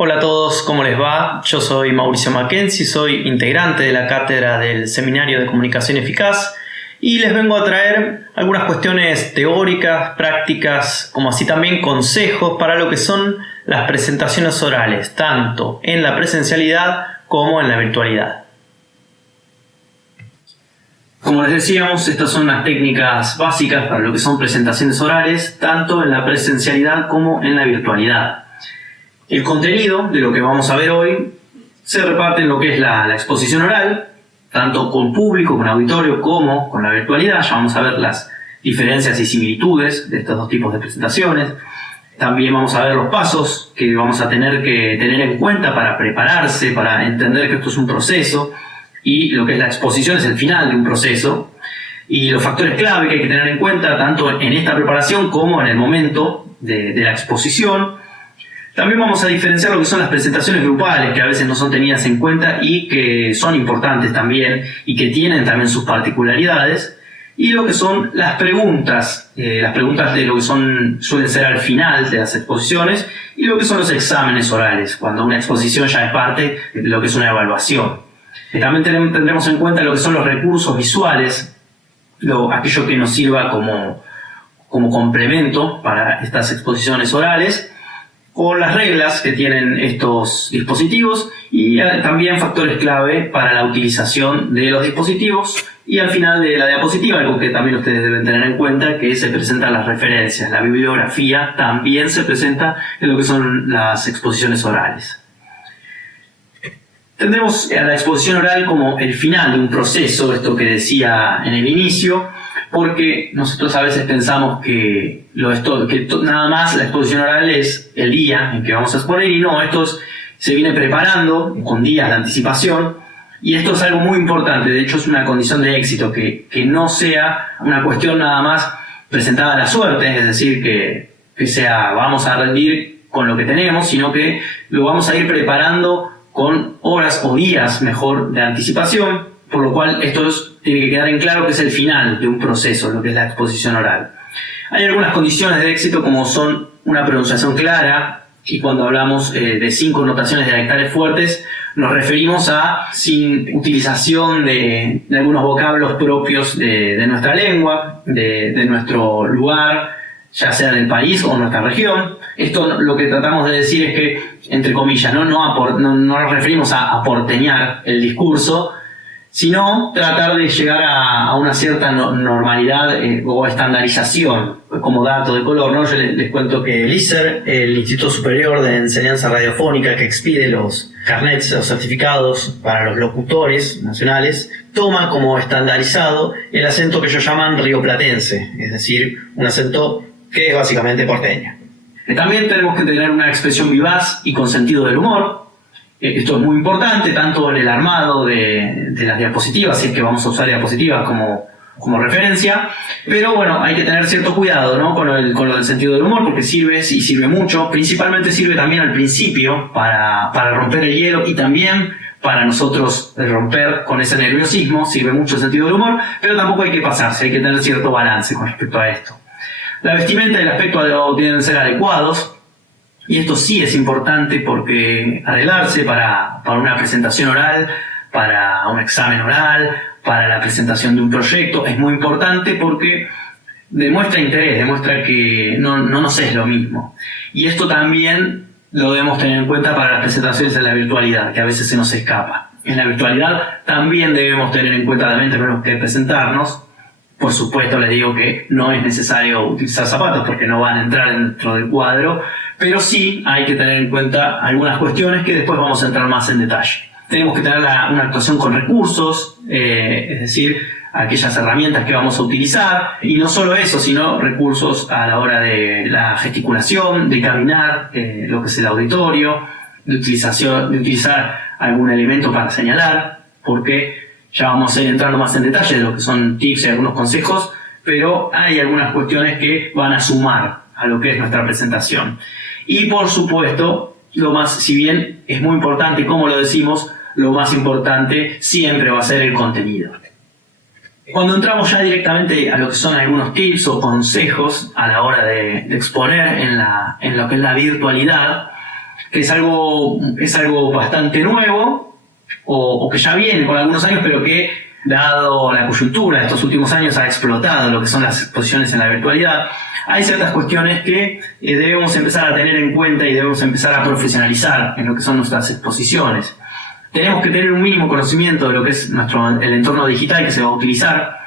Hola a todos, ¿cómo les va? Yo soy Mauricio Mackenzie, soy integrante de la cátedra del Seminario de Comunicación Eficaz y les vengo a traer algunas cuestiones teóricas, prácticas, como así también consejos para lo que son las presentaciones orales, tanto en la presencialidad como en la virtualidad. Como les decíamos, estas son las técnicas básicas para lo que son presentaciones orales, tanto en la presencialidad como en la virtualidad. El contenido de lo que vamos a ver hoy se reparte en lo que es la exposición oral, tanto con público, con auditorio, como con la virtualidad. Ya vamos a ver las diferencias y similitudes de estos dos tipos de presentaciones. También vamos a ver los pasos que vamos a tener que tener en cuenta para prepararse, para entender que esto es un proceso y lo que es la exposición es el final de un proceso. Y los factores clave que hay que tener en cuenta tanto en esta preparación como en el momento de la exposición. También vamos a diferenciar lo que son las presentaciones grupales, que a veces no son tenidas en cuenta y que son importantes también y que tienen también sus particularidades, y lo que son las preguntas de lo que suelen ser al final de las exposiciones, y lo que son los exámenes orales, cuando una exposición ya es parte de lo que es una evaluación. También tendremos en cuenta lo que son los recursos visuales, aquello que nos sirva como complemento para estas exposiciones orales, con las reglas que tienen estos dispositivos y también factores clave para la utilización de los dispositivos, y al final de la diapositiva, algo que también ustedes deben tener en cuenta, que se presentan las referencias, la bibliografía también se presenta en lo que son las exposiciones orales. Tendremos a la exposición oral como el final de un proceso, esto que decía en el inicio, porque nosotros a veces pensamos que nada más la exposición oral es el día en que vamos a exponer, y no, se viene preparando con días de anticipación, y esto es algo muy importante. De hecho es una condición de éxito, que no sea una cuestión nada más presentada a la suerte, es decir, que sea vamos a rendir con lo que tenemos, sino que lo vamos a ir preparando con horas o días mejor de anticipación, por lo cual tiene que quedar en claro que es el final de un proceso, lo que es la exposición oral. Hay algunas condiciones de éxito, como son una pronunciación clara, y cuando hablamos de 5 notaciones dialectales fuertes, nos referimos a sin utilización de algunos vocablos propios de nuestra lengua, de nuestro lugar, ya sea del país o nuestra región. Esto lo que tratamos de decir es que, entre comillas, no nos referimos a aporteñar el discurso, sino tratar de llegar a una cierta normalidad o estandarización. Como dato de color, ¿no? Yo les cuento que el ISER, el Instituto Superior de Enseñanza Radiofónica, que expide los carnets o certificados para los locutores nacionales, toma como estandarizado el acento que ellos llaman rioplatense, es decir, un acento que es básicamente porteño. También tenemos que tener una expresión vivaz y con sentido del humor. Esto es muy importante, tanto en el armado de las diapositivas, si es que vamos a usar diapositivas como referencia, pero bueno, hay que tener cierto cuidado, ¿no? con lo del sentido del humor, porque sirve mucho. Principalmente sirve también al principio para romper el hielo, y también para nosotros romper con ese nerviosismo. Sirve mucho el sentido del humor, pero tampoco hay que pasarse, hay que tener cierto balance con respecto a esto. La vestimenta y el aspecto tienen que ser adecuados. Y esto sí es importante, porque arreglarse para una presentación oral, para un examen oral, para la presentación de un proyecto, es muy importante, porque demuestra interés, demuestra que no nos es lo mismo. Y esto también lo debemos tener en cuenta para las presentaciones en la virtualidad, que a veces se nos escapa. En la virtualidad también debemos tener en cuenta, también tenemos que presentarnos. Por supuesto, les digo que no es necesario utilizar zapatos porque no van a entrar dentro del cuadro, pero sí hay que tener en cuenta algunas cuestiones que después vamos a entrar más en detalle. Tenemos que tener una actuación con recursos, es decir, aquellas herramientas que vamos a utilizar, y no solo eso, sino recursos a la hora de la gesticulación, de caminar, lo que es el auditorio, de utilizar algún elemento para señalar, porque ya vamos a ir entrando más en detalle de lo que son tips y algunos consejos, pero hay algunas cuestiones que van a sumar a lo que es nuestra presentación. Y por supuesto, si bien es muy importante, como lo decimos, lo más importante siempre va a ser el contenido. Cuando entramos ya directamente a lo que son algunos tips o consejos a la hora de exponer en lo que es la virtualidad, que es algo bastante nuevo o que ya viene con algunos años, pero que dado la coyuntura de estos últimos años ha explotado lo que son las exposiciones en la virtualidad. Hay ciertas cuestiones que debemos empezar a tener en cuenta y debemos empezar a profesionalizar en lo que son nuestras exposiciones. Tenemos que tener un mínimo conocimiento de lo que es el entorno digital que se va a utilizar,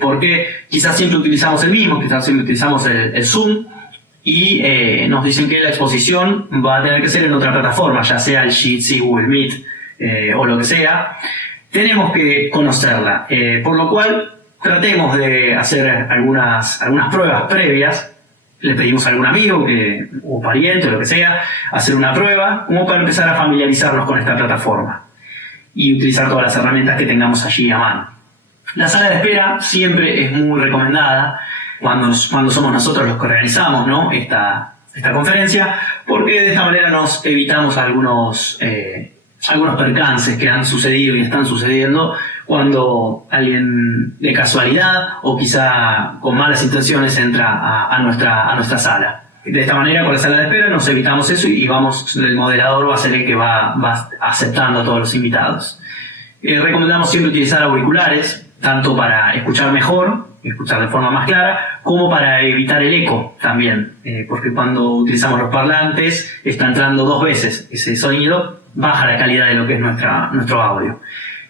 porque quizás siempre utilizamos el mismo, quizás siempre utilizamos el Zoom, y nos dicen que la exposición va a tener que ser en otra plataforma, ya sea el Jitsi, Google Meet o lo que sea. Tenemos que conocerla, por lo cual tratemos de hacer algunas pruebas previas. Le pedimos a algún amigo o pariente o lo que sea hacer una prueba como para empezar a familiarizarnos con esta plataforma y utilizar todas las herramientas que tengamos allí a mano. La sala de espera siempre es muy recomendada cuando somos nosotros los que organizamos, ¿no?, esta conferencia, porque de esta manera nos evitamos algunos percances que han sucedido y están sucediendo cuando alguien de casualidad o quizá con malas intenciones entra a nuestra sala. De esta manera, con la sala de espera nos evitamos eso y el moderador va a ser el que va aceptando a todos los invitados. Recomendamos siempre utilizar auriculares, tanto para escuchar mejor, escuchar de forma más clara, como para evitar el eco también, porque cuando utilizamos los parlantes está entrando 2 veces ese sonido, baja la calidad de lo que es nuestro audio.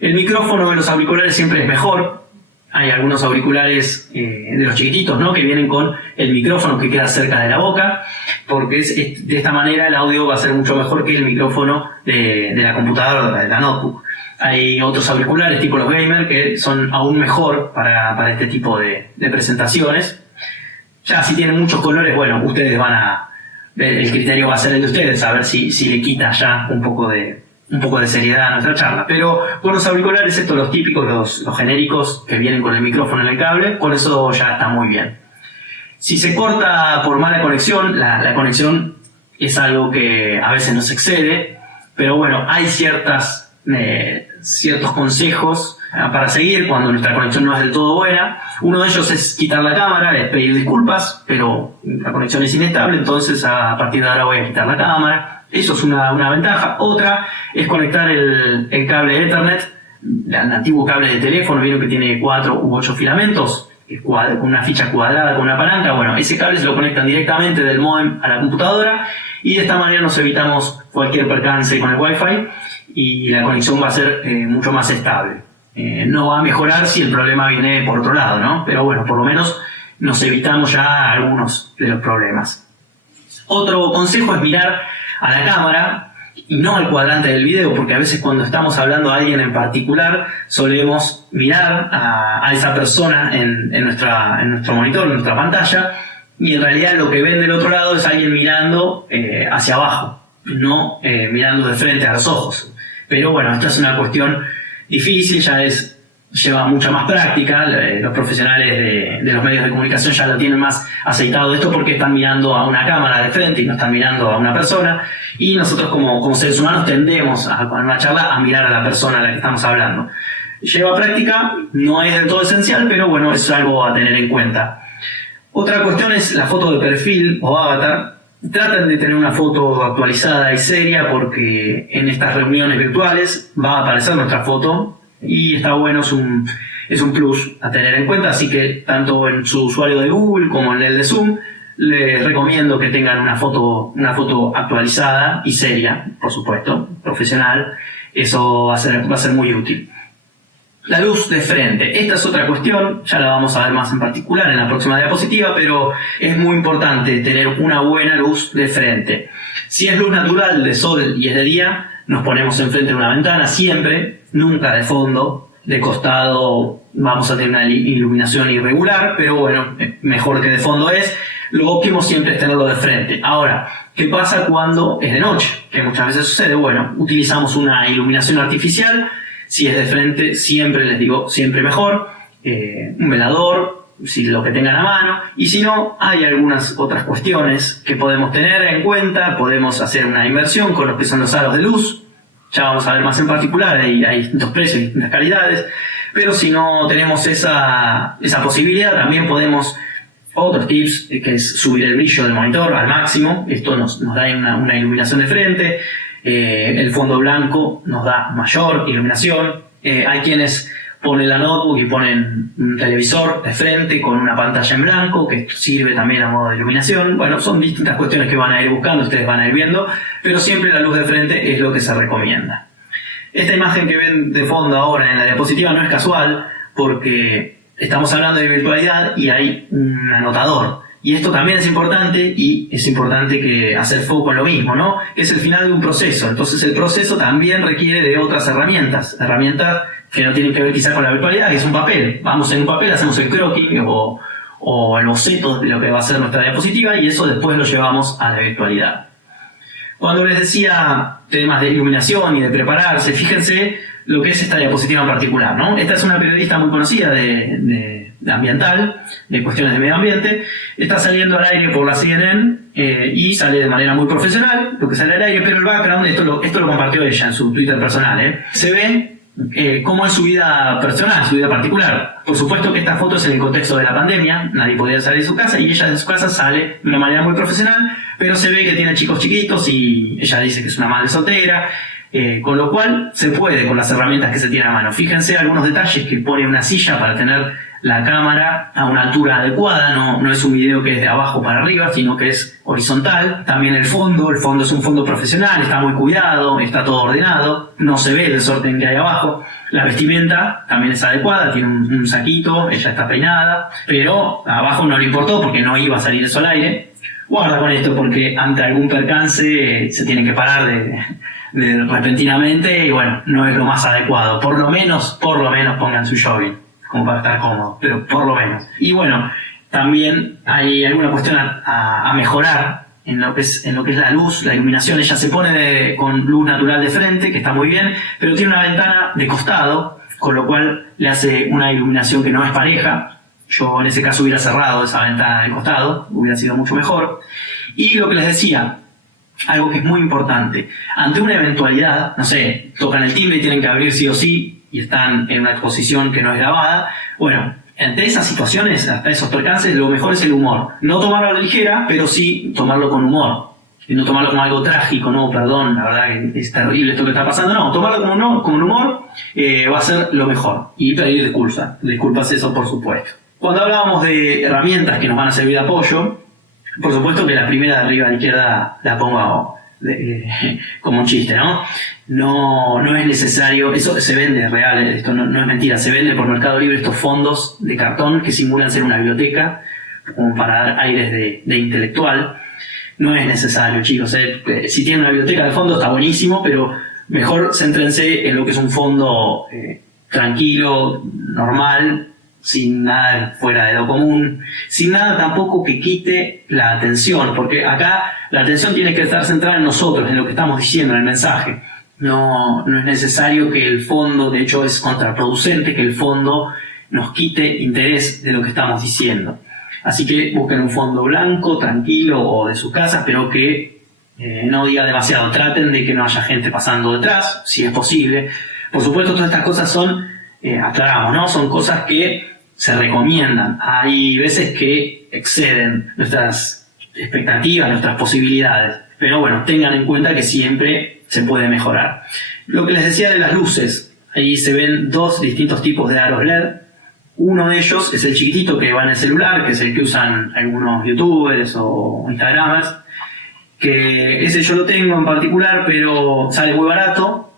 El micrófono de los auriculares siempre es mejor. Hay algunos auriculares de los chiquititos, ¿no?, que vienen con el micrófono que queda cerca de la boca, porque de esta manera el audio va a ser mucho mejor que el micrófono de la computadora, de la notebook. Hay otros auriculares tipo los gamer que son aún mejor para este tipo de presentaciones. Ya si tienen muchos colores, bueno, ustedes el criterio va a ser el de ustedes, a ver si le quita ya un poco de seriedad a nuestra charla. Pero con los auriculares, estos los típicos, los genéricos que vienen con el micrófono en el cable, con eso ya está muy bien. Si se corta por mala conexión, la conexión es algo que a veces nos excede, pero bueno, hay ciertos consejos para seguir cuando nuestra conexión no es del todo buena. Uno de ellos es quitar la cámara, es pedir disculpas, pero la conexión es inestable, entonces a partir de ahora voy a quitar la cámara. Eso es una ventaja. Otra es conectar el cable Ethernet, el antiguo cable de teléfono, vieron que tiene 4 u 8 filamentos, con una ficha cuadrada con una palanca. Bueno, ese cable se lo conectan directamente del módem a la computadora y de esta manera nos evitamos cualquier percance con el Wi-Fi y la conexión va a ser mucho más estable. No va a mejorar si el problema viene por otro lado, ¿no? Pero bueno, por lo menos nos evitamos ya algunos de los problemas. Otro consejo es mirar a la cámara y no al cuadrante del video, porque a veces cuando estamos hablando a alguien en particular solemos mirar a esa persona en nuestro monitor, en nuestra pantalla, y en realidad lo que ven del otro lado es alguien mirando hacia abajo, no mirando de frente a los ojos. Pero bueno, esta es una cuestión difícil, lleva mucha más práctica. Los profesionales de los medios de comunicación ya lo tienen más aceitado esto porque están mirando a una cámara de frente y no están mirando a una persona, y nosotros como seres humanos tendemos en una charla a mirar a la persona a la que estamos hablando. Lleva práctica, no es del todo esencial, pero bueno, es algo a tener en cuenta. Otra cuestión es la foto de perfil o avatar. Traten de tener una foto actualizada y seria, porque en estas reuniones virtuales va a aparecer nuestra foto y está bueno, es un plus a tener en cuenta. Así que tanto en su usuario de Google como en el de Zoom les recomiendo que tengan una foto actualizada y seria, por supuesto, profesional. Eso va a ser muy útil. La luz de frente. Esta es otra cuestión, ya la vamos a ver más en particular en la próxima diapositiva, pero es muy importante tener una buena luz de frente. Si es luz natural de sol y es de día, nos ponemos enfrente de una ventana siempre, nunca de fondo. De costado vamos a tener una iluminación irregular, pero bueno, mejor que de fondo es. Lo óptimo siempre es tenerlo de frente. Ahora, ¿qué pasa cuando es de noche? Que muchas veces sucede. Bueno, utilizamos una iluminación artificial. Si es de frente, siempre les digo, siempre mejor. Un velador, si lo que tengan a mano. Y si no, hay algunas otras cuestiones que podemos tener en cuenta. Podemos hacer una inversión con lo que son los aros de luz. Ya vamos a ver más en particular, hay distintos precios y distintas calidades. Pero si no tenemos esa posibilidad, también podemos Otros tips, que es subir el brillo del monitor al máximo. Esto nos da una iluminación de frente. El fondo blanco nos da mayor iluminación. Hay quienes ponen la notebook y ponen un televisor de frente con una pantalla en blanco, que sirve también a modo de iluminación. Bueno, son distintas cuestiones que van a ir buscando, ustedes van a ir viendo, pero siempre la luz de frente es lo que se recomienda. Esta imagen que ven de fondo ahora en la diapositiva no es casual, porque estamos hablando de virtualidad y hay un anotador. Y esto también es importante, y es importante que hacer foco en lo mismo, ¿no? Que es el final de un proceso. Entonces el proceso también requiere de otras herramientas que no tienen que ver quizás con la virtualidad, que es un papel. Vamos en un papel, hacemos el croquis o el boceto de lo que va a ser nuestra diapositiva, y eso después lo llevamos a la virtualidad. Cuando les decía temas de iluminación y de prepararse, fíjense lo que es esta diapositiva en particular, ¿no? Esta es una periodista muy conocida de ambiental, de cuestiones de medio ambiente. Está saliendo al aire por la CNN y sale de manera muy profesional, lo que sale al aire, pero el background, esto lo compartió ella en su Twitter personal, se ve cómo es su vida personal, su vida particular. Por supuesto que esta foto es en el contexto de la pandemia, nadie podía salir de su casa, y ella de su casa sale de una manera muy profesional, pero se ve que tiene chicos chiquitos y ella dice que es una madre soltera, con lo cual se puede con las herramientas que se tiene a mano. Fíjense algunos detalles, que pone una silla para tener la cámara a una altura adecuada, no es un video que es de abajo para arriba, sino que es horizontal. También el fondo es un fondo profesional, está muy cuidado, está todo ordenado, no se ve el desorden que hay abajo. La vestimenta también es adecuada, tiene un saquito, ella está peinada, pero abajo no le importó porque no iba a salir eso al aire. Guarda con esto, porque ante algún percance se tienen que parar de repentinamente, y bueno, no es lo más adecuado. Por lo menos pongan su jogging, como para estar cómodo, pero por lo menos. Y bueno, también hay alguna cuestión a mejorar en lo que es la luz, la iluminación. Ella se pone con luz natural de frente, que está muy bien, pero tiene una ventana de costado, con lo cual le hace una iluminación que no es pareja. Yo en ese caso hubiera cerrado esa ventana de costado, hubiera sido mucho mejor. Y lo que les decía, algo que es muy importante, ante una eventualidad, no sé, tocan el timbre y tienen que abrir sí o sí, y están en una exposición que no es grabada, bueno, ante esas situaciones, hasta esos percances, lo mejor es el humor. No tomarlo a la ligera, pero sí tomarlo con humor. Y no tomarlo como algo trágico, no, perdón, la verdad que es terrible esto que está pasando. No, tomarlo como un humor va a ser lo mejor. Y pedir disculpas, eso por supuesto. Cuando hablábamos de herramientas que nos van a servir de apoyo, por supuesto que la primera de arriba a la izquierda la pongo como un chiste, ¿no? No es necesario, eso se vende real, esto no es mentira, se vende por Mercado Libre estos fondos de cartón que simulan ser una biblioteca, como para dar aires de intelectual. No es necesario, chicos, si tienen una biblioteca de fondo está buenísimo, pero mejor céntrense en lo que es un fondo tranquilo, normal, sin nada fuera de lo común, sin nada tampoco que quite la atención, porque acá la atención tiene que estar centrada en nosotros, en lo que estamos diciendo, en el mensaje. No es necesario que el fondo, de hecho es contraproducente que el fondo nos quite interés de lo que estamos diciendo. Así que busquen un fondo blanco, tranquilo, o de sus casas, pero que no diga demasiado. Traten de que no haya gente pasando detrás, si es posible. Por supuesto, todas estas cosas son, aclaramos, ¿no? Son cosas que se recomiendan. Hay veces que exceden nuestras expectativas, nuestras posibilidades. Pero bueno, tengan en cuenta que siempre se puede mejorar. Lo que les decía de las luces, ahí se ven dos distintos tipos de aros LED. Uno de ellos es el chiquitito que va en el celular, que es el que usan algunos youtubers o instagramers, que ese yo lo tengo en particular, pero sale muy barato,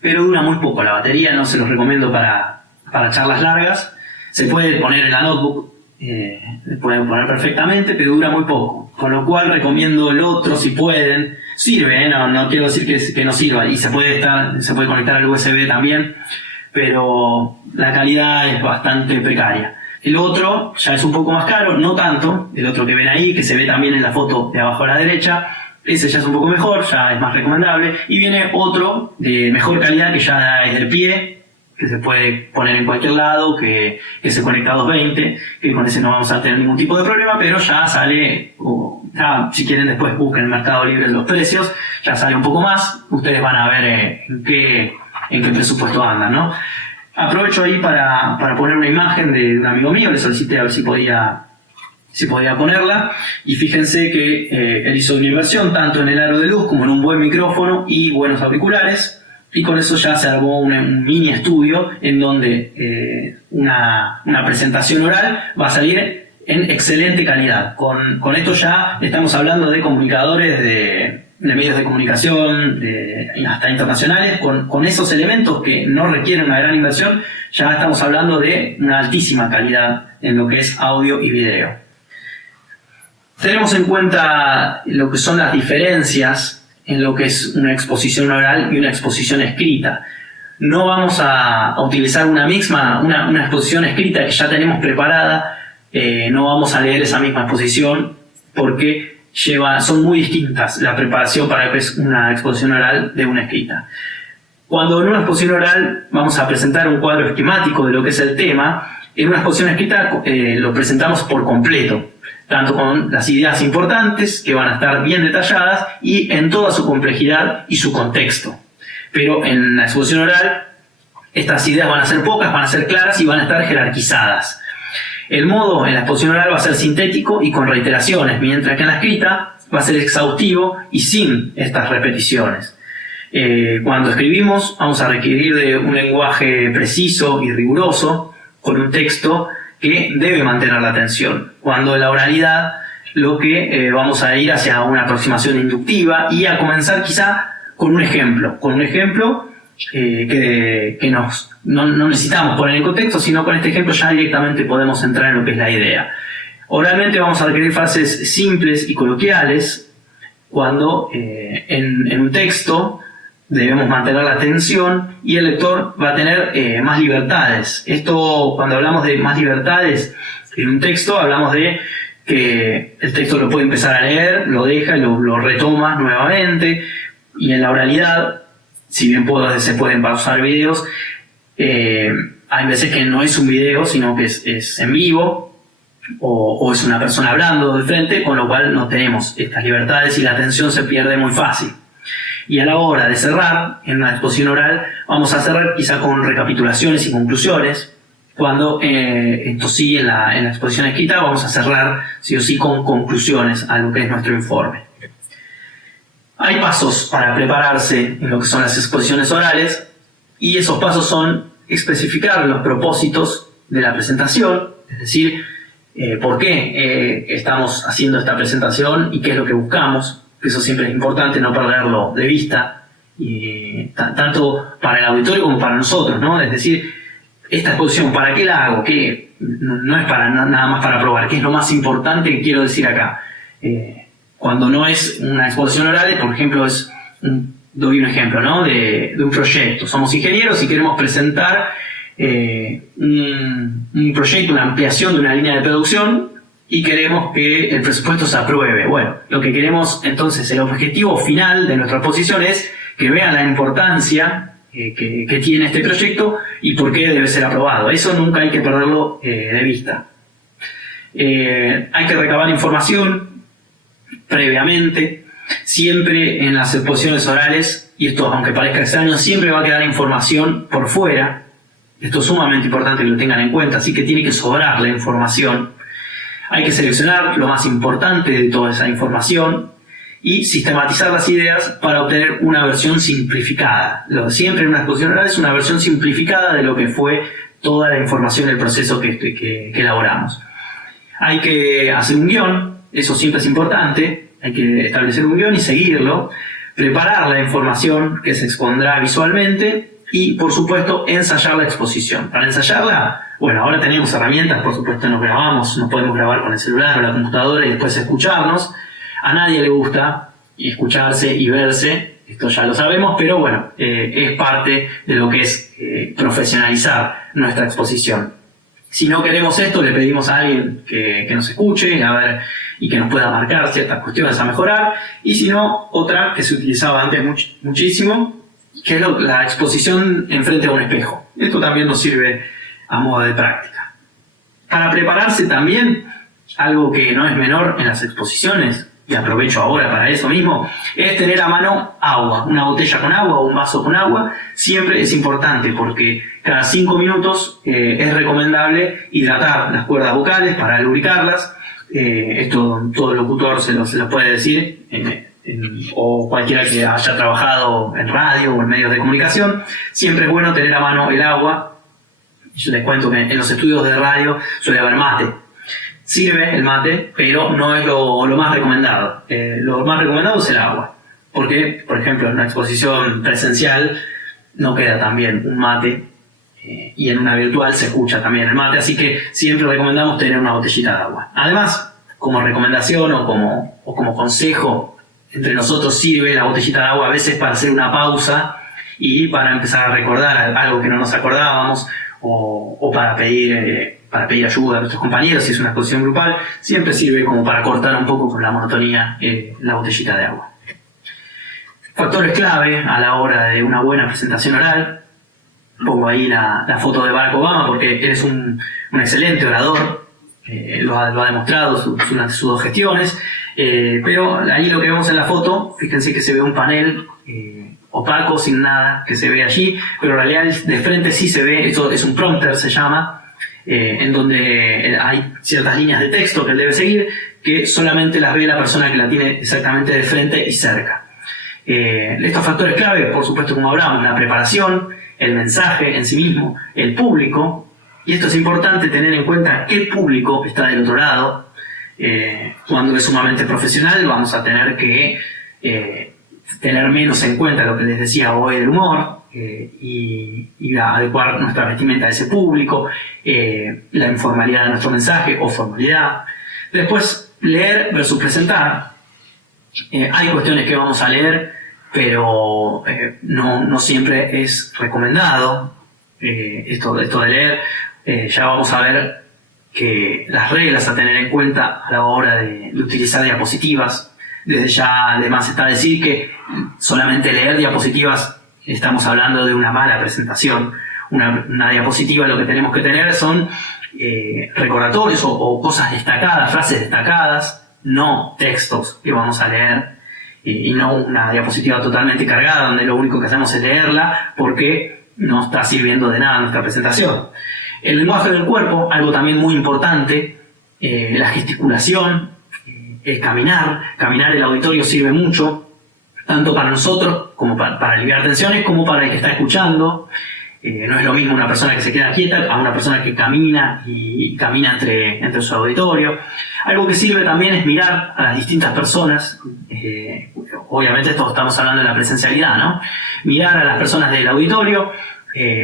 pero dura muy poco la batería, no se los recomiendo para charlas largas. Se puede poner en la notebook, se puede poner perfectamente, pero dura muy poco, con lo cual recomiendo el otro si pueden. Sirve, no quiero decir que no sirva, y se puede conectar al USB también, pero la calidad es bastante precaria. El otro ya es un poco más caro, no tanto, el otro que ven ahí, que se ve también en la foto de abajo a la derecha, ese ya es un poco mejor, ya es más recomendable, y viene otro de mejor calidad que ya es del pie, que se puede poner en cualquier lado, que se conecta a 220, que con ese no vamos a tener ningún tipo de problema, pero ya sale, si quieren después busquen en Mercado Libre los precios, ya sale un poco más, ustedes van a ver en qué presupuesto andan, ¿no? Aprovecho ahí para poner una imagen de un amigo mío, le solicité a ver si si podía ponerla, y fíjense que él hizo una inversión tanto en el aro de luz como en un buen micrófono y buenos auriculares, y con eso ya se armó un mini estudio en donde una presentación oral va a salir en excelente calidad. Con esto ya estamos hablando de comunicadores de medios de comunicación hasta internacionales, con esos elementos que no requieren una gran inversión, ya estamos hablando de una altísima calidad en lo que es audio y video. Tenemos en cuenta lo que son las diferencias en lo que es una exposición oral y una exposición escrita. No vamos a utilizar una exposición escrita que ya tenemos preparada, no vamos a leer esa misma exposición porque son muy distintas la preparación para una exposición oral de una escrita. Cuando en una exposición oral vamos a presentar un cuadro esquemático de lo que es el tema, en una exposición escrita lo presentamos por completo, tanto con las ideas importantes, que van a estar bien detalladas, y en toda su complejidad y su contexto. Pero en la exposición oral, estas ideas van a ser pocas, van a ser claras y van a estar jerarquizadas. El modo en la exposición oral va a ser sintético y con reiteraciones, mientras que en la escrita va a ser exhaustivo y sin estas repeticiones. Cuando escribimos, vamos a requerir de un lenguaje preciso y riguroso, con un texto que debe mantener la atención. Cuando en la oralidad lo que vamos a ir hacia una aproximación inductiva y a comenzar quizá con un ejemplo que no necesitamos poner en contexto, sino con este ejemplo ya directamente podemos entrar en lo que es la idea. Oralmente vamos a requerir frases simples y coloquiales, cuando en un texto debemos mantener la atención y el lector va a tener más libertades. Esto, cuando hablamos de más libertades en un texto, hablamos de que el texto lo puede empezar a leer, lo deja y lo retoma nuevamente. Y en la oralidad, si bien se pueden pausar videos, hay veces que no es un video, sino que es en vivo, o es una persona hablando de frente, con lo cual no tenemos estas libertades y la atención se pierde muy fácil. Y a la hora de cerrar, en una exposición oral, vamos a cerrar quizá con recapitulaciones y conclusiones, cuando esto sí, en la exposición escrita, vamos a cerrar sí o sí con conclusiones a lo que es nuestro informe. Hay pasos para prepararse en lo que son las exposiciones orales, y esos pasos son especificar los propósitos de la presentación, es decir, por qué estamos haciendo esta presentación y qué es lo que buscamos. Eso siempre es importante, no perderlo de vista, tanto para el auditorio como para nosotros, ¿no? Es decir, esta exposición, ¿para qué la hago? ¿Qué? No es nada más para probar, ¿qué es lo más importante que quiero decir acá? Cuando no es una exposición oral, por ejemplo, doy un ejemplo, ¿no? de un proyecto. Somos ingenieros y queremos presentar un proyecto, una ampliación de una línea de producción, y queremos que el presupuesto se apruebe. Bueno, lo que queremos entonces, el objetivo final de nuestra exposición es que vean la importancia que tiene este proyecto y por qué debe ser aprobado. Eso nunca hay que perderlo de vista. Hay que recabar información previamente. Siempre en las exposiciones orales, y esto aunque parezca extraño, siempre va a quedar información por fuera. Esto es sumamente importante que lo tengan en cuenta, así que tiene que sobrar la información. Hay que seleccionar lo más importante de toda esa información y sistematizar las ideas para obtener una versión simplificada. Siempre en una exposición oral es una versión simplificada de lo que fue toda la información del proceso que elaboramos. Hay que hacer un guión, eso siempre es importante, hay que establecer un guión y seguirlo, preparar la información que se expondrá visualmente y, por supuesto, ensayar la exposición. Para ensayarla, bueno, ahora tenemos herramientas, por supuesto nos grabamos, nos podemos grabar con el celular o la computadora y después escucharnos. A nadie le gusta escucharse y verse, esto ya lo sabemos, pero bueno, es parte de lo que es profesionalizar nuestra exposición. Si no queremos esto, le pedimos a alguien que nos escuche, a ver, y que nos pueda marcar ciertas cuestiones a mejorar. Y si no, otra que se utilizaba antes muchísimo, que es la exposición enfrente a un espejo. Esto también nos sirve a modo de práctica. Para prepararse también, algo que no es menor en las exposiciones, y aprovecho ahora para eso mismo, es tener a mano agua, una botella con agua o un vaso con agua. Siempre es importante porque cada 5 minutos es recomendable hidratar las cuerdas vocales para lubricarlas Esto todo locutor se lo puede decir, o cualquiera que haya trabajado en radio o en medios de comunicación. Siempre es bueno tener a mano el agua. Yo les cuento que en los estudios de radio suele haber mate. Sirve el mate, pero no es lo más recomendado. Lo más recomendado es el agua. Porque, por ejemplo, en una exposición presencial no queda tan bien un mate, y en una virtual se escucha también el mate, así que siempre recomendamos tener una botellita de agua. Además, como recomendación o como consejo, entre nosotros sirve la botellita de agua a veces para hacer una pausa y para empezar a recordar algo que no nos acordábamos, o para pedir ayuda a nuestros compañeros si es una exposición grupal. Siempre sirve como para cortar un poco con la monotonía la botellita de agua. Factores clave a la hora de una buena presentación oral. Pongo ahí la foto de Barack Obama porque él es un excelente orador, lo ha demostrado durante sus 2 gestiones, pero ahí lo que vemos en la foto, fíjense que se ve un panel opaco, sin nada que se ve allí, pero en realidad de frente sí se ve, esto es un prompter, se llama, en donde hay ciertas líneas de texto que él debe seguir, que solamente las ve la persona que la tiene exactamente de frente y cerca. Estos factores clave, por supuesto, como hablamos, la preparación, el mensaje en sí mismo, el público, y esto es importante tener en cuenta qué público está del otro lado. Cuando es sumamente profesional vamos a tener que tener menos en cuenta lo que les decía hoy del humor, y adecuar nuestra vestimenta a ese público, la informalidad de nuestro mensaje o formalidad. Después, leer versus presentar. Hay cuestiones que vamos a leer, pero no siempre es recomendado esto de leer. Ya vamos a ver que las reglas a tener en cuenta a la hora de utilizar diapositivas. Desde ya, además, está decir que solamente leer diapositivas estamos hablando de una mala presentación. Una diapositiva, lo que tenemos que tener son recordatorios o cosas destacadas, frases destacadas, no textos que vamos a leer. Y no una diapositiva totalmente cargada donde lo único que hacemos es leerla porque no está sirviendo de nada nuestra presentación. El lenguaje del cuerpo, algo también muy importante, la gesticulación, el caminar el auditorio sirve mucho, tanto para nosotros como para aliviar tensiones, como para el que está escuchando. No es lo mismo una persona que se queda quieta a una persona que camina y camina entre su auditorio. Algo que sirve también es mirar a las distintas personas. Obviamente estamos hablando de la presencialidad, ¿no? Mirar a las personas del auditorio,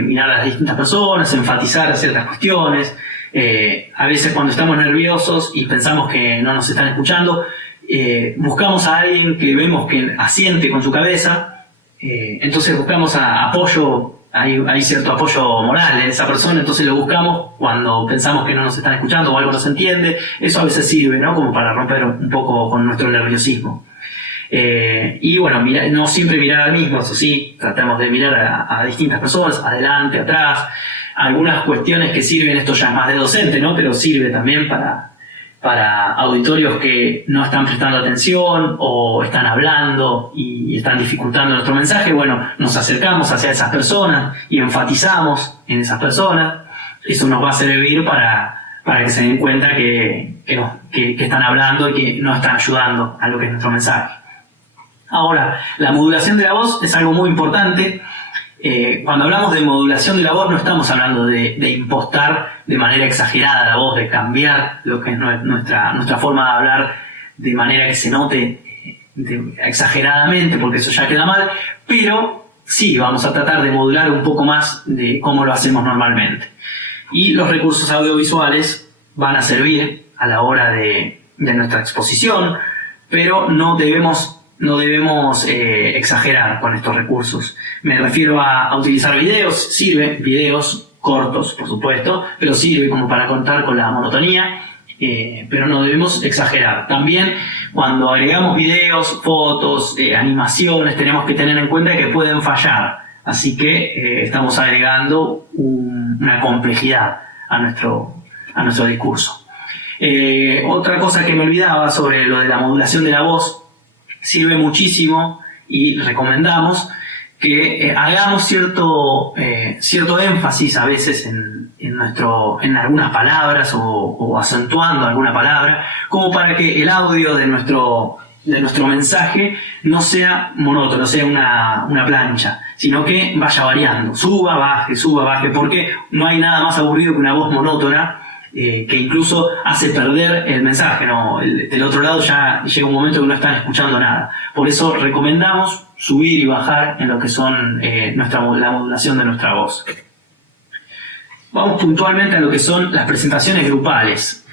mirar a las distintas personas, enfatizar ciertas cuestiones. A veces cuando estamos nerviosos y pensamos que no nos están escuchando, buscamos a alguien que vemos que asiente con su cabeza, entonces buscamos apoyo. Hay cierto apoyo moral en esa persona, entonces lo buscamos cuando pensamos que no nos están escuchando o algo no se entiende. Eso a veces sirve, ¿no? Como para romper un poco con nuestro nerviosismo. Y bueno, no siempre mirar al mismo, eso sí, tratamos de mirar a distintas personas, adelante, atrás. Algunas cuestiones que sirven, esto ya es más de docente, ¿no? Pero sirve también para auditorios que no están prestando atención o están hablando y están dificultando nuestro mensaje. Bueno, nos acercamos hacia esas personas y enfatizamos en esas personas. Eso nos va a servir para que se den cuenta que están hablando y que nos están ayudando a lo que es nuestro mensaje. Ahora, la modulación de la voz es algo muy importante. Cuando hablamos de modulación de la voz no estamos hablando de impostar de manera exagerada la voz, de cambiar lo que es nuestra forma de hablar de manera que se note exageradamente, porque eso ya queda mal, pero sí vamos a tratar de modular un poco más de cómo lo hacemos normalmente. Y los recursos audiovisuales van a servir a la hora de nuestra exposición, pero no debemos exagerar con estos recursos. Me refiero a utilizar videos. Sirve, videos cortos, por supuesto, pero sirve como para contar con la monotonía, pero no debemos exagerar. También cuando agregamos videos, fotos, animaciones, tenemos que tener en cuenta que pueden fallar. Así que estamos agregando una complejidad a nuestro discurso. Otra cosa que me olvidaba sobre lo de la modulación de la voz, sirve muchísimo y recomendamos que hagamos cierto énfasis a veces en algunas palabras o acentuando alguna palabra, como para que el audio de nuestro mensaje no sea monótono, no sea una plancha, sino que vaya variando, suba, baje, porque no hay nada más aburrido que una voz monótona que incluso hace perder el mensaje, ¿no? Del otro lado ya llega un momento que no están escuchando nada. Por eso recomendamos subir y bajar en lo que son la modulación de nuestra voz. Vamos puntualmente a lo que son las presentaciones grupales.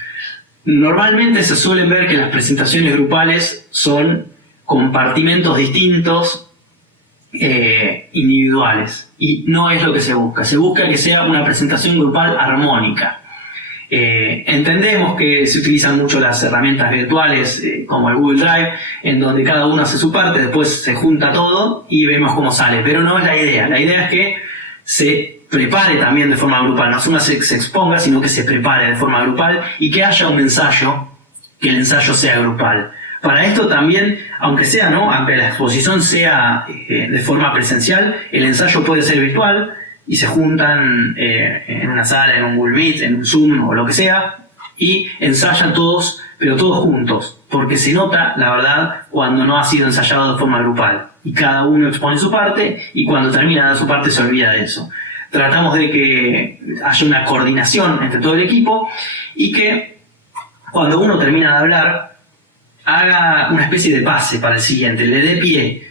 Normalmente se suelen ver que las presentaciones grupales son compartimentos distintos, individuales, y no es lo que se busca. Se busca que sea una presentación grupal armónica. Entendemos que se utilizan mucho las herramientas virtuales como el Google Drive, en donde cada uno hace su parte, después se junta todo y vemos cómo sale, pero no es la idea. La idea es que se prepare también de forma grupal, no solo se exponga, sino que se prepare de forma grupal y que haya un ensayo, que el ensayo sea grupal. Para esto también, aunque la exposición sea de forma presencial, el ensayo puede ser virtual, y se juntan en una sala, en un Google Meet, en un Zoom o lo que sea, y ensayan todos, pero todos juntos, porque se nota, la verdad, cuando no ha sido ensayado de forma grupal, y cada uno expone su parte, y cuando termina de su parte se olvida de eso. Tratamos de que haya una coordinación entre todo el equipo, y que cuando uno termina de hablar, haga una especie de pase para el siguiente, le dé pie,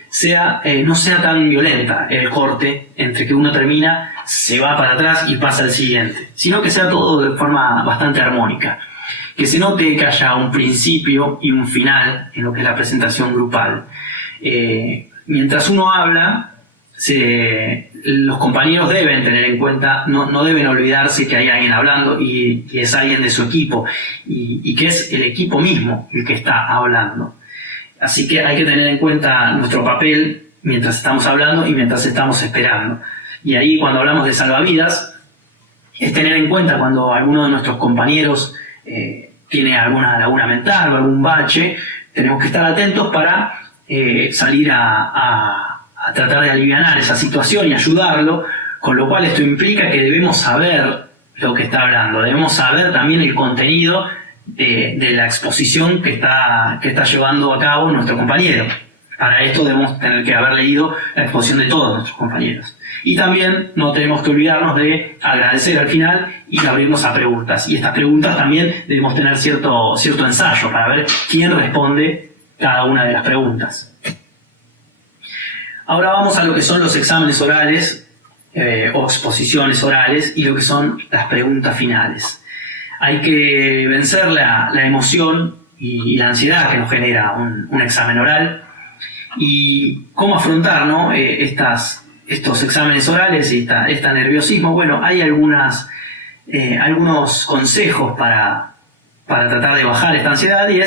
no sea tan violenta el corte entre que uno termina, se va para atrás y pasa al siguiente, sino que sea todo de forma bastante armónica, que se note que haya un principio y un final en lo que es la presentación grupal. Mientras uno habla, los compañeros deben tener en cuenta, no deben olvidarse que hay alguien hablando y que es alguien de su equipo y que es el equipo mismo el que está hablando. Así que hay que tener en cuenta nuestro papel mientras estamos hablando y mientras estamos esperando. Y ahí, cuando hablamos de salvavidas, es tener en cuenta cuando alguno de nuestros compañeros tiene alguna laguna mental o algún bache, tenemos que estar atentos para salir a tratar de alivianar esa situación y ayudarlo, con lo cual esto implica que debemos saber lo que está hablando, debemos saber también el contenido de la exposición que está llevando a cabo nuestro compañero. Para esto debemos tener que haber leído la exposición de todos nuestros compañeros. Y también no tenemos que olvidarnos de agradecer al final y abrirnos a preguntas. Y estas preguntas también debemos tener cierto ensayo para ver quién responde cada una de las preguntas. Ahora vamos a lo que son los exámenes orales o exposiciones orales y lo que son las preguntas finales. Hay que vencer la emoción y la ansiedad que nos genera un examen oral y cómo afrontar, ¿no? estos exámenes orales y este nerviosismo. Bueno, hay algunos consejos para tratar de bajar esta ansiedad, y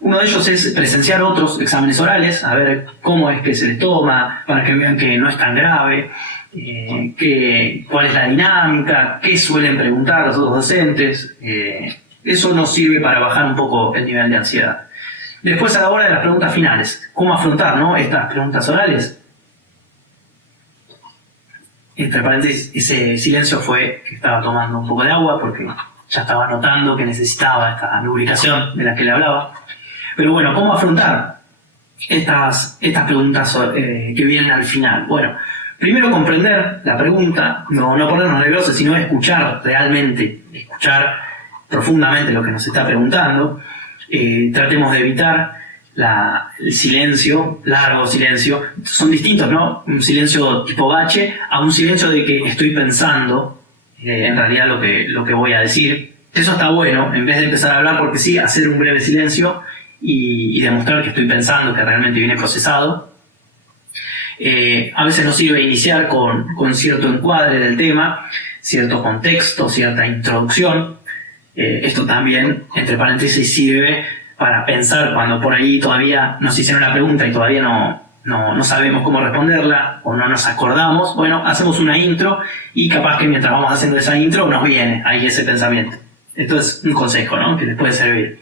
uno de ellos es presenciar otros exámenes orales, a ver cómo es que se les toma, para que vean que no es tan grave. Cuál es la dinámica, qué suelen preguntar los otros docentes. Eso nos sirve para bajar un poco el nivel de ansiedad. Después, a la hora de las preguntas finales, ¿cómo afrontar, ¿no? estas preguntas orales? Entre paréntesis, ese silencio fue que estaba tomando un poco de agua porque ya estaba notando que necesitaba esta lubricación de la que le hablaba. Pero bueno, ¿cómo afrontar estas preguntas que vienen al final? Bueno, primero comprender la pregunta, no ponernos nerviosos, sino escuchar realmente, escuchar profundamente lo que nos está preguntando. Tratemos de evitar el silencio, largo silencio. Son distintos, ¿no? Un silencio tipo bache a un silencio de que estoy pensando en realidad lo que voy a decir. Eso está bueno, en vez de empezar a hablar porque sí, hacer un breve silencio y demostrar que estoy pensando, que realmente viene procesado. A veces nos sirve iniciar con cierto encuadre del tema, cierto contexto, cierta introducción. Esto también, entre paréntesis, sirve para pensar cuando por ahí todavía nos hicieron la pregunta y todavía no sabemos cómo responderla o no nos acordamos. Bueno, hacemos una intro y capaz que mientras vamos haciendo esa intro nos viene ahí ese pensamiento. Esto es un consejo, ¿no? Que les puede servir.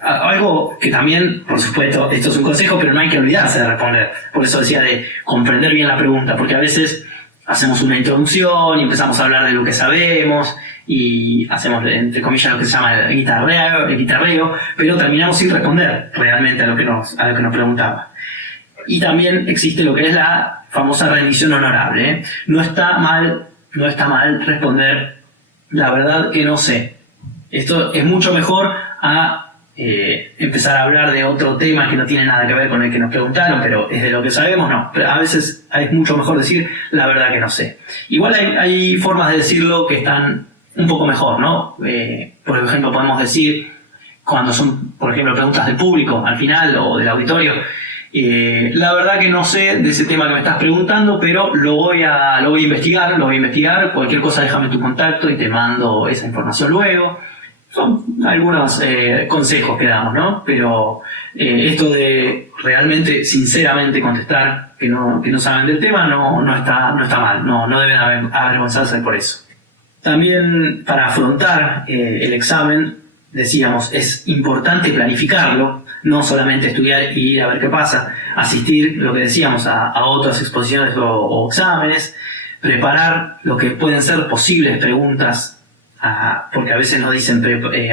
Algo que también, por supuesto, esto es un consejo, pero no hay que olvidarse de responder. Por eso decía de comprender bien la pregunta, porque a veces hacemos una introducción y empezamos a hablar de lo que sabemos y hacemos, entre comillas, lo que se llama el guitarreo, pero terminamos sin responder realmente a lo que nos preguntaba. Y también existe lo que es la famosa rendición honorable. No está mal responder la verdad que no sé. Esto es mucho mejor a empezar a hablar de otro tema que no tiene nada que ver con el que nos preguntaron, pero es de lo que sabemos, no. Pero a veces es mucho mejor decir la verdad que no sé. Igual hay formas de decirlo que están un poco mejor, ¿no? Por ejemplo, podemos decir, cuando son, por ejemplo, preguntas del público al final o del auditorio, la verdad que no sé de ese tema que me estás preguntando, pero lo voy a investigar, cualquier cosa déjame tu contacto y te mando esa información luego. Son algunos consejos que damos, ¿no? Pero esto de realmente, sinceramente contestar que no saben del tema no está mal, no deben avergonzarse por eso. También para afrontar el examen, decíamos, es importante planificarlo, no solamente estudiar y ir a ver qué pasa, asistir, lo que decíamos, a otras exposiciones o exámenes, preparar lo que pueden ser posibles preguntas, porque a veces nos dicen,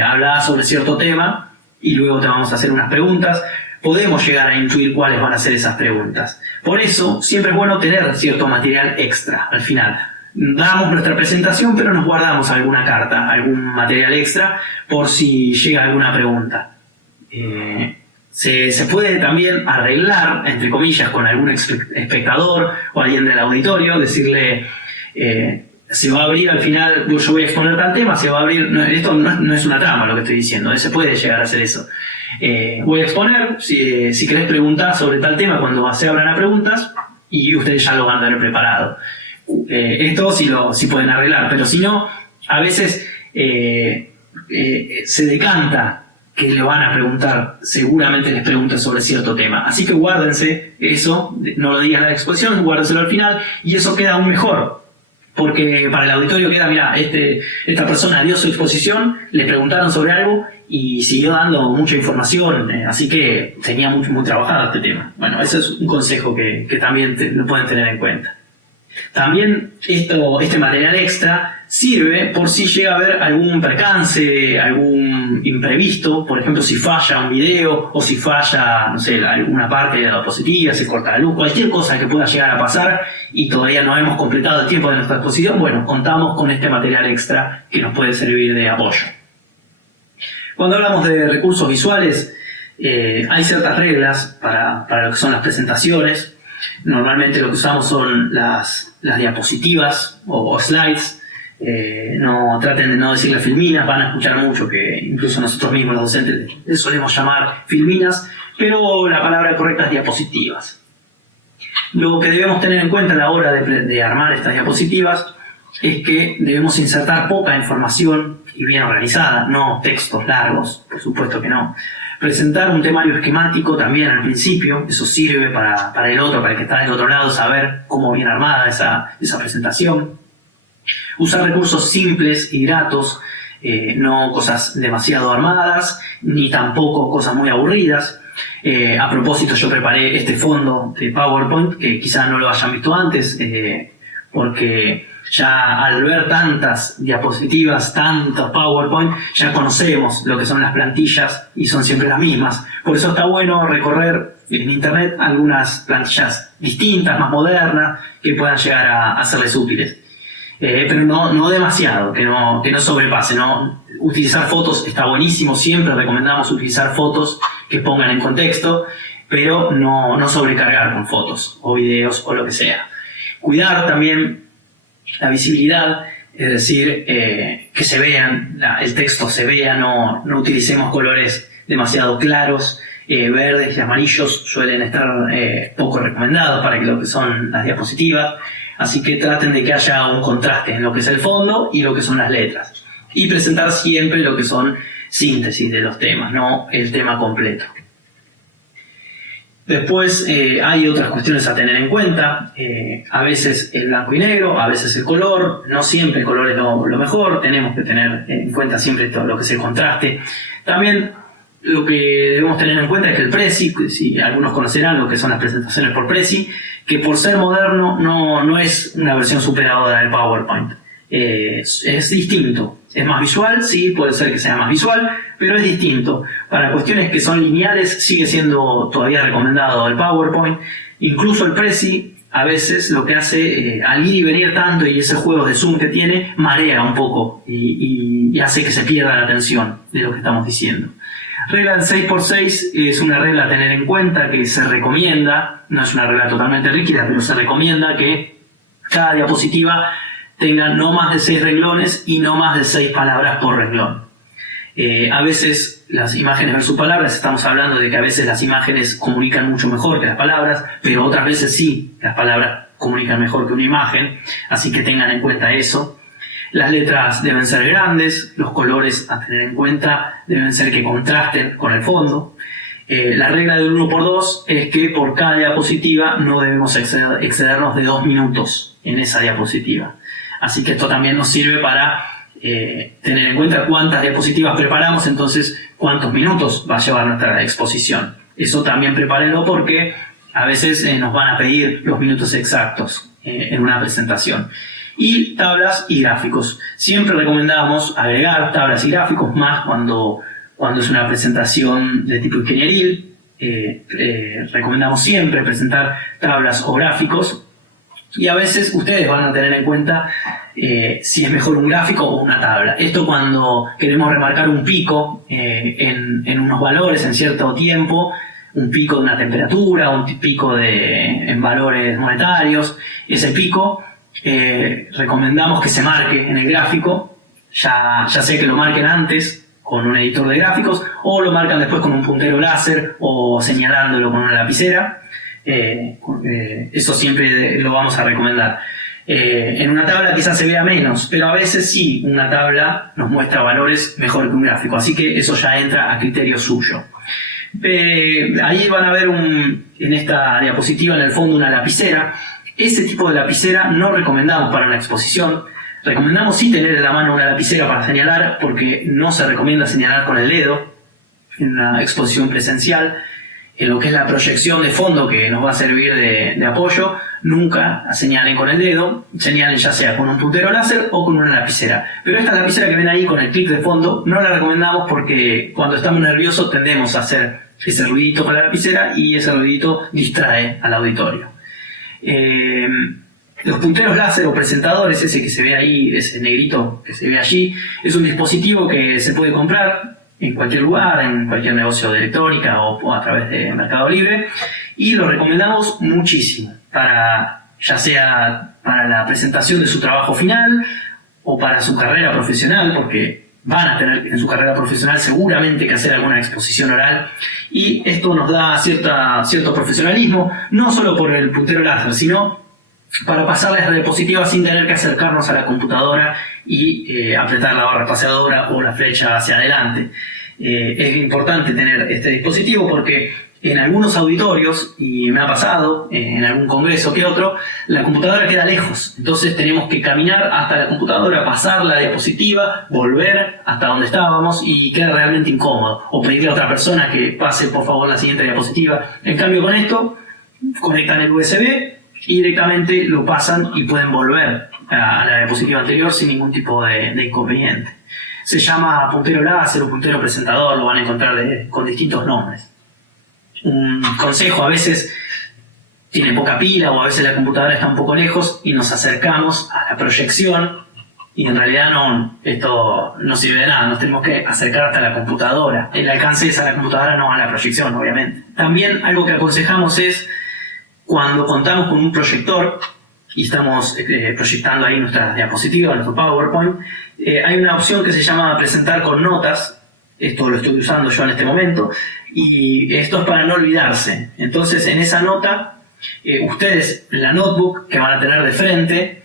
habla sobre cierto tema y luego te vamos a hacer unas preguntas. Podemos llegar a intuir cuáles van a ser esas preguntas. Por eso, siempre es bueno tener cierto material extra al final. Damos nuestra presentación, pero nos guardamos alguna carta, algún material extra, por si llega alguna pregunta. Se puede también arreglar, entre comillas, con algún espectador o alguien del auditorio, decirle, se va a abrir al final, yo voy a exponer tal tema, se va a abrir, esto no es una trama lo que estoy diciendo, se puede llegar a hacer eso. Voy a exponer, si querés preguntar sobre tal tema cuando se abran a preguntas, y ustedes ya lo van a tener preparado. Esto sí pueden arreglar, pero si no, a veces se decanta que le van a preguntar, seguramente les pregunten sobre cierto tema. Así que guárdense eso, no lo digan en la exposición, guárdenselo al final, y eso queda aún mejor. Porque para el auditorio queda, mira, esta persona dio su exposición, le preguntaron sobre algo y siguió dando mucha información, así que tenía muy trabajado este tema. Bueno, ese es un consejo que también lo pueden tener en cuenta. También este material extra sirve por si llega a haber algún percance, algún imprevisto, por ejemplo si falla un video o si falla, no sé, alguna parte de la diapositiva, se corta la luz, cualquier cosa que pueda llegar a pasar y todavía no hemos completado el tiempo de nuestra exposición, bueno, contamos con este material extra que nos puede servir de apoyo. Cuando hablamos de recursos visuales, hay ciertas reglas para lo que son las presentaciones. Normalmente lo que usamos son las diapositivas o slides. No traten de no decirle filminas, van a escuchar mucho que incluso nosotros mismos los docentes les solemos llamar filminas, pero la palabra correcta es diapositivas. Lo que debemos tener en cuenta a la hora de armar estas diapositivas es que debemos insertar poca información y bien organizada, no textos largos, por supuesto que no. Presentar un temario esquemático también al principio, eso sirve para el que está del otro lado, saber cómo viene armada esa presentación. Usar recursos simples y gratos, no cosas demasiado armadas, ni tampoco cosas muy aburridas. A propósito, yo preparé este fondo de PowerPoint, que quizás no lo hayan visto antes, porque ya al ver tantas diapositivas, tantos PowerPoint, ya conocemos lo que son las plantillas y son siempre las mismas. Por eso está bueno recorrer en internet algunas plantillas distintas, más modernas, que puedan llegar a serles útiles. Pero no demasiado, que no sobrepase, ¿no? Utilizar fotos está buenísimo, siempre recomendamos utilizar fotos que pongan en contexto, pero no sobrecargar con fotos o videos o lo que sea. Cuidar también la visibilidad, es decir, que se vean, el texto se vea, no utilicemos colores demasiado claros, verdes y amarillos suelen estar poco recomendados para lo que son las diapositivas, así que traten de que haya un contraste en lo que es el fondo y lo que son las letras. Y presentar siempre lo que son síntesis de los temas, no el tema completo. Después hay otras cuestiones a tener en cuenta, a veces el blanco y negro, a veces el color, no siempre el color es lo mejor, tenemos que tener en cuenta siempre todo lo que es el contraste. También lo que debemos tener en cuenta es que el Prezi, si algunos conocerán lo que son las presentaciones por Prezi, que por ser moderno no es una versión superadora del PowerPoint. Es distinto, es más visual, sí, puede ser que sea más visual, pero es distinto. Para cuestiones que son lineales sigue siendo todavía recomendado el PowerPoint. Incluso el Prezi a veces lo que hace al ir y venir tanto y ese juego de zoom que tiene marea un poco y hace que se pierda la atención de lo que estamos diciendo. Regla del 6x6 es una regla a tener en cuenta que se recomienda, no es una regla totalmente rígida, pero se recomienda que cada diapositiva tenga no más de 6 renglones y no más de 6 palabras por renglón. A veces las imágenes versus palabras, estamos hablando de que a veces las imágenes comunican mucho mejor que las palabras, pero otras veces sí, las palabras comunican mejor que una imagen, así que tengan en cuenta eso. Las letras deben ser grandes, los colores a tener en cuenta deben ser que contrasten con el fondo. La regla del 1x2 es que por cada diapositiva no debemos excedernos de 2 minutos en esa diapositiva. Así que esto también nos sirve para tener en cuenta cuántas diapositivas preparamos, entonces cuántos minutos va a llevar nuestra exposición. Eso también prepárenlo porque a veces nos van a pedir los minutos exactos en una presentación. Y tablas y gráficos. Siempre recomendamos agregar tablas y gráficos, más cuando es una presentación de tipo ingenieril. Recomendamos siempre presentar tablas o gráficos. Y a veces ustedes van a tener en cuenta si es mejor un gráfico o una tabla. Esto cuando queremos remarcar un pico en unos valores en cierto tiempo, un pico de una temperatura, un pico en valores monetarios. Ese pico recomendamos que se marque en el gráfico, ya sea que lo marquen antes con un editor de gráficos o lo marcan después con un puntero láser o señalándolo con una lapicera. Eso siempre lo vamos a recomendar. En una tabla quizás se vea menos, pero a veces sí, una tabla nos muestra valores mejor que un gráfico, así que eso ya entra a criterio suyo. Ahí van a ver en esta diapositiva en el fondo una lapicera. Ese tipo de lapicera no recomendamos para una exposición. Recomendamos sí tener en la mano una lapicera para señalar, porque no se recomienda señalar con el dedo en una exposición presencial. En lo que es la proyección de fondo que nos va a servir de apoyo, nunca señalen con el dedo, señalen ya sea con un puntero láser o con una lapicera. Pero esta lapicera que ven ahí con el clic de fondo no la recomendamos porque cuando estamos nerviosos tendemos a hacer ese ruidito con la lapicera y ese ruidito distrae al auditorio. Los punteros láser o presentadores, ese que se ve ahí, ese negrito que se ve allí, es un dispositivo que se puede comprar en cualquier lugar, en cualquier negocio de electrónica o a través de Mercado Libre, y lo recomendamos muchísimo, ya sea para la presentación de su trabajo final o para su carrera profesional, porque van a tener en su carrera profesional seguramente que hacer alguna exposición oral, y esto nos da cierto profesionalismo, no solo por el puntero láser, sino para pasar la diapositiva sin tener que acercarnos a la computadora y apretar la barra espaciadora o la flecha hacia adelante. Es importante tener este dispositivo porque en algunos auditorios, y me ha pasado en algún congreso que otro, la computadora queda lejos, entonces tenemos que caminar hasta la computadora, pasar la diapositiva, volver hasta donde estábamos y queda realmente incómodo, o pedirle a otra persona que pase por favor la siguiente diapositiva. En cambio con esto conectan el USB y directamente lo pasan y pueden volver a la diapositiva anterior sin ningún tipo de inconveniente. Se llama puntero láser o puntero presentador, lo van a encontrar con distintos nombres. Un consejo: a veces tiene poca pila o a veces la computadora está un poco lejos y nos acercamos a la proyección y en realidad esto no sirve de nada, nos tenemos que acercar hasta la computadora. El alcance es a la computadora, no a la proyección, obviamente. También algo que aconsejamos es cuando contamos con un proyector y estamos proyectando ahí nuestras diapositivas, nuestro PowerPoint, hay una opción que se llama presentar con notas. Esto lo estoy usando yo en este momento y esto es para no olvidarse. Entonces en esa nota ustedes en la notebook que van a tener de frente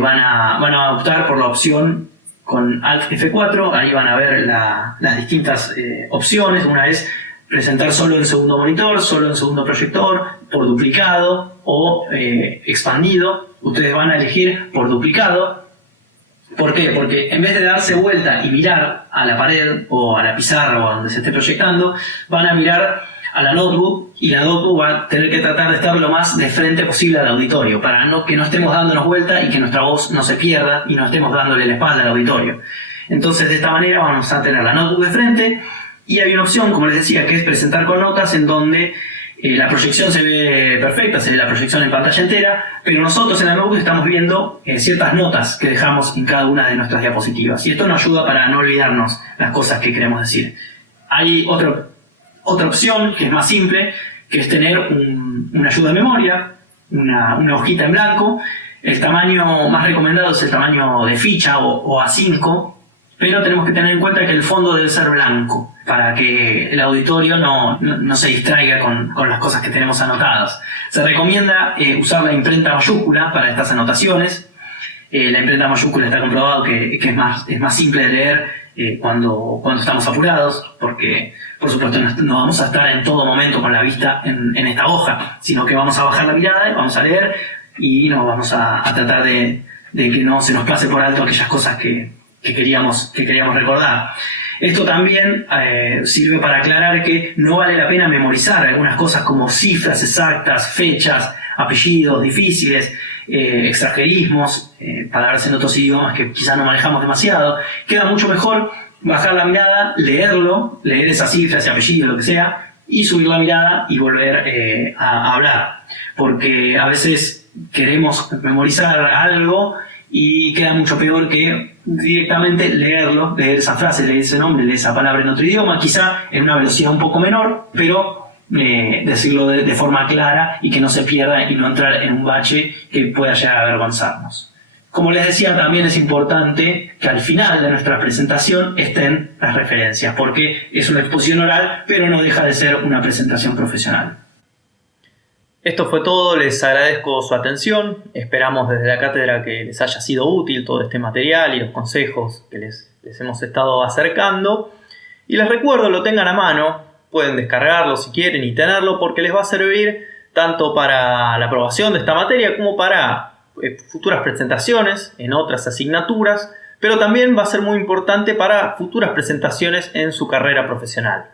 van a optar por la opción con Alt F4. Ahí van a ver las distintas opciones. Una es presentar solo en segundo monitor, solo en segundo proyector, por duplicado o expandido. Ustedes van a elegir por duplicado. ¿Por qué? Porque en vez de darse vuelta y mirar a la pared o a la pizarra o a donde se esté proyectando, van a mirar a la notebook, y la notebook va a tener que tratar de estar lo más de frente posible al auditorio para que no estemos dándonos vuelta y que nuestra voz no se pierda y no estemos dándole la espalda al auditorio. Entonces, de esta manera vamos a tener la notebook de frente, y hay una opción, como les decía, que es presentar con notas, en donde la proyección se ve perfecta, se ve la proyección en pantalla entera, pero nosotros en la notebook estamos viendo ciertas notas que dejamos en cada una de nuestras diapositivas, y esto nos ayuda para no olvidarnos las cosas que queremos decir. Hay otra opción que es más simple, que es tener una ayuda de memoria, una hojita en blanco. El tamaño más recomendado es el tamaño de ficha o A5, pero tenemos que tener en cuenta que el fondo debe ser blanco para que el auditorio no se distraiga con las cosas que tenemos anotadas. Se recomienda usar la imprenta mayúscula para estas anotaciones. La imprenta mayúscula está comprobado que es más simple de leer cuando estamos apurados, porque por supuesto no vamos a estar en todo momento con la vista en esta hoja, sino que vamos a bajar la mirada, vamos a leer y nos vamos a tratar de que no se nos pase por alto aquellas cosas que queríamos recordar. Esto también sirve para aclarar que no vale la pena memorizar algunas cosas como cifras exactas, fechas, apellidos difíciles, extranjerismos, palabras en otros idiomas que quizás no manejamos demasiado. Queda mucho mejor bajar la mirada, leer esas cifras, ese apellido, lo que sea, y subir la mirada y volver a hablar. Porque a veces queremos memorizar algo y queda mucho peor que directamente leer esa frase, leer ese nombre, leer esa palabra en otro idioma, quizá en una velocidad un poco menor, pero decirlo de forma clara y que no se pierda y no entrar en un bache que pueda llegar a avergonzarnos. Como les decía, también es importante que al final de nuestra presentación estén las referencias, porque es una exposición oral, pero no deja de ser una presentación profesional. Esto fue todo, les agradezco su atención, esperamos desde la cátedra que les haya sido útil todo este material y los consejos que les hemos estado acercando, y les recuerdo, lo tengan a mano, pueden descargarlo si quieren y tenerlo, porque les va a servir tanto para la aprobación de esta materia como para futuras presentaciones en otras asignaturas, pero también va a ser muy importante para futuras presentaciones en su carrera profesional.